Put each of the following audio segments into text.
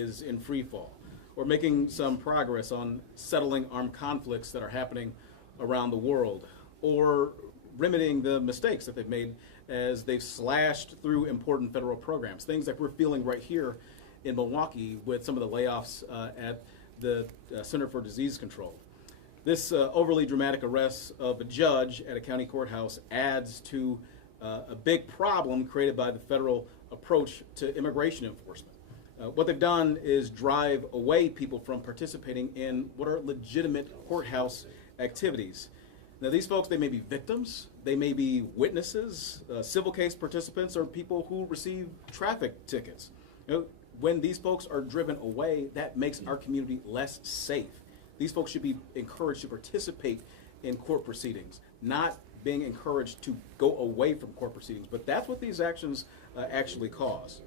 is in free fall. We're making some progress on settling armed conflicts that are happening around the world, or remedying the mistakes that they've made as they've slashed through important federal programs, things like we're feeling right here in Milwaukee with some of the layoffs at the Center for Disease Control. This overly dramatic arrest of a judge at a county courthouse adds to a big problem created by the federal approach to immigration enforcement. What they've done is drive away people from participating in what are legitimate courthouse activities. Now, these folks, they may be victims, they may be witnesses, civil case participants, or people who receive traffic tickets. When these folks are driven away, that makes our community less safe. These folks should be encouraged to participate in court proceedings, not being encouraged to go away from court proceedings. But that's what these actions actually cause.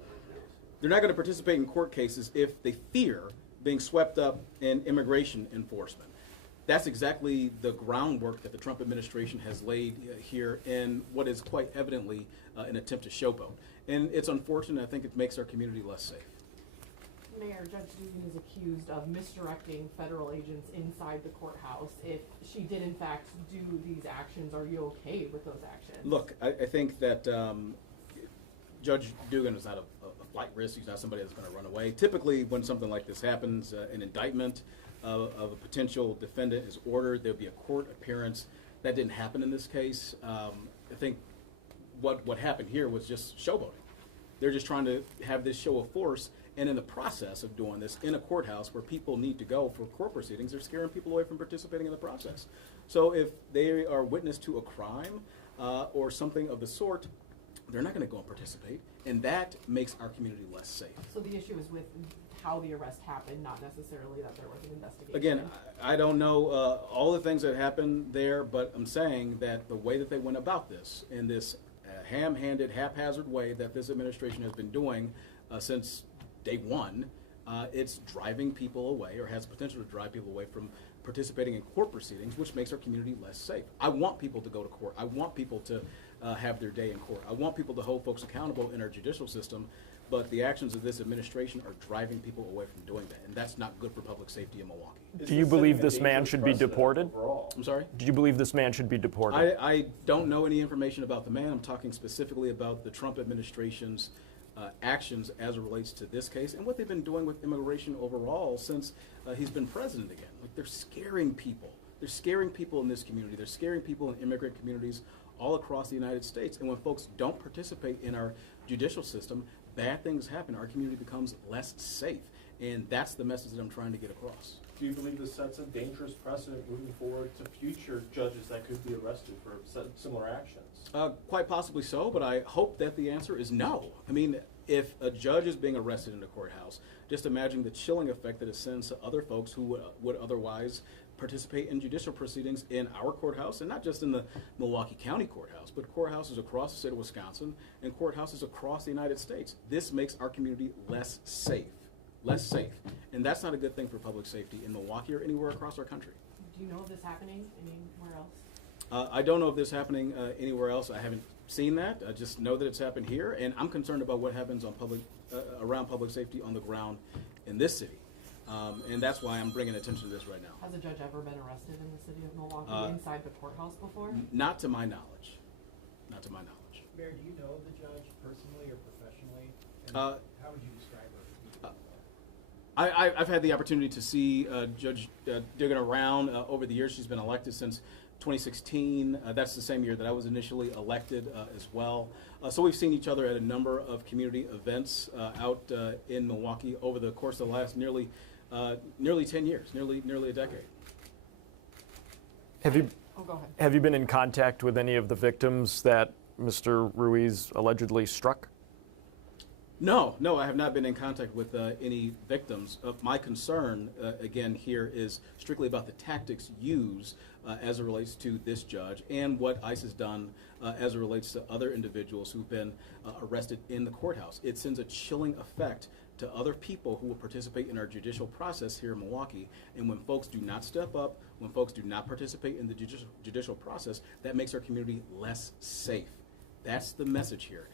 They're not going to participate in court cases if they fear being swept up in immigration enforcement. That's exactly the groundwork that the Trump administration has laid here in what is quite evidently an attempt to showboat. And it's unfortunate. I think it makes our community less safe. Mayor, Judge Dugan is accused of misdirecting federal agents inside the courthouse. If she did in fact do these actions, are you okay with those actions? Look, I think that Judge Dugan is not a flight risk. He's not somebody that's going to run away. Typically, when something like this happens, an indictment of a potential defendant is ordered. There'll be a court appearance. That didn't happen in this case. I think what happened here was just showboating. They're just trying to have this show of force, and in the process of doing this in a courthouse where people need to go for court proceedings, they're scaring people away from participating in the process. So if they are witness to a crime or something of the sort, they're not going to go and participate, and that makes our community less safe. So the issue is with how the arrest happened, not necessarily that there was an investigation. Again, I don't know all the things that happened there, but I'm saying that the way that they went about this, in this ham-handed, haphazard way that this administration has been doing since day one, it's driving people away, or has potential to drive people away from participating in court proceedings, which makes our community less safe. I want people to go to court. I want people to have their day in court. I want people to hold folks accountable in our judicial system, but the actions of this administration are driving people away from doing that, and that's not good for public safety in Milwaukee. Do you believe this man should be deported? I'm sorry? Do you believe this man should be deported? I don't know any information about the man. I'm talking specifically about the Trump administration's actions as it relates to this case and what they've been doing with immigration overall since he's been president again. Like, they're scaring people. They're scaring people in this community. They're scaring people in immigrant communities all across the United States. And when folks don't participate in our judicial system, bad things happen. Our community becomes less safe. And that's the message that I'm trying to get across. Do you believe this sets a dangerous precedent moving forward to future judges that could be arrested for similar actions? Quite possibly so, but I hope that the answer is no. I mean, if a judge is being arrested in a courthouse, just imagine the chilling effect that it sends to other folks who would otherwise participate in judicial proceedings in our courthouse, and not just in the Milwaukee County Courthouse, but courthouses across the state of Wisconsin and courthouses across the United States. This makes our community less safe. Less safe. And that's not a good thing for public safety in Milwaukee or anywhere across our country. Do you know of this happening anywhere else? I don't know of this happening anywhere else. I haven't seen that. I just know that it's happened here, and I'm concerned about what happens on around public safety on the ground in this city. And that's why I'm bringing attention to this right now. Has a judge ever been arrested in the city of Milwaukee inside the courthouse before? Not to my knowledge. Not to my knowledge. Mayor, do you know the judge personally or professionally? And how would you describe her? I've had the opportunity to see Judge Dugan around over the years. She's been elected since 2016. That's the same year that I was initially elected as well. So we've seen each other at a number of community events out in Milwaukee over the course of the last nearly 10 years, nearly a decade. Have you go ahead. Have you been in contact with any of the victims that Mr. Ruiz allegedly struck? No, I have not been in contact with any victims. My concern, again, here is strictly about the tactics used as it relates to this judge and what ICE has done as it relates to other individuals who've been arrested in the courthouse. It sends a chilling effect to other people who will participate in our judicial process here in Milwaukee. And when folks do not step up, when folks do not participate in the judicial process, that makes our community less safe. That's the message here.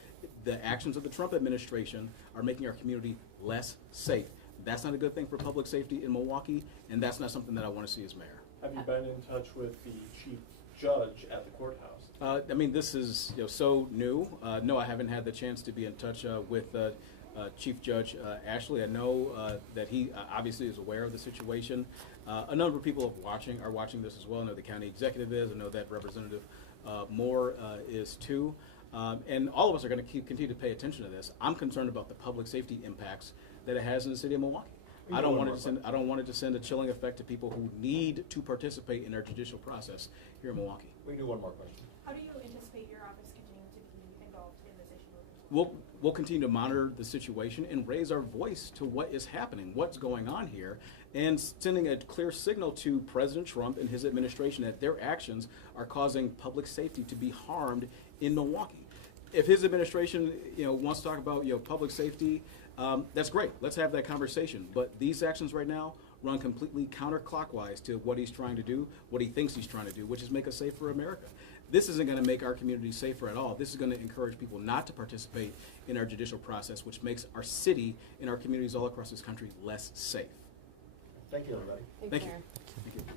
The actions of the Trump administration are making our community less safe. That's not a good thing for public safety in Milwaukee, and that's not something that I want to see as mayor. Have you been in touch with the chief judge at the courthouse? I mean, this is so new. No, I haven't had the chance to be in touch with Chief Judge Ashley. I know that he obviously is aware of the situation. A number of people are watching this as well. I know the county executive is. I know that Representative Moore is too. And all of us are going to continue to pay attention to this. I'm concerned about the public safety impacts that it has in the city of Milwaukee. I don't want it to send a chilling effect to people who need to participate in our judicial process here in Milwaukee. We can do one more question. How do you anticipate your office continuing to be involved in this issue moving forward? We'll continue to monitor the situation and raise our voice to what is happening, what's going on here, and sending a clear signal to President Trump and his administration that their actions are causing public safety to be harmed in Milwaukee. If his administration, wants to talk about, public safety, that's great. Let's have that conversation. But these actions right now run completely counterclockwise to what he's trying to do, what he thinks he's trying to do, which is make a safer America. This isn't going to make our community safer at all. This is going to encourage people not to participate in our judicial process, which makes our city and our communities all across this country less safe. Thank you, everybody. Thank you. Mayor. Thank you.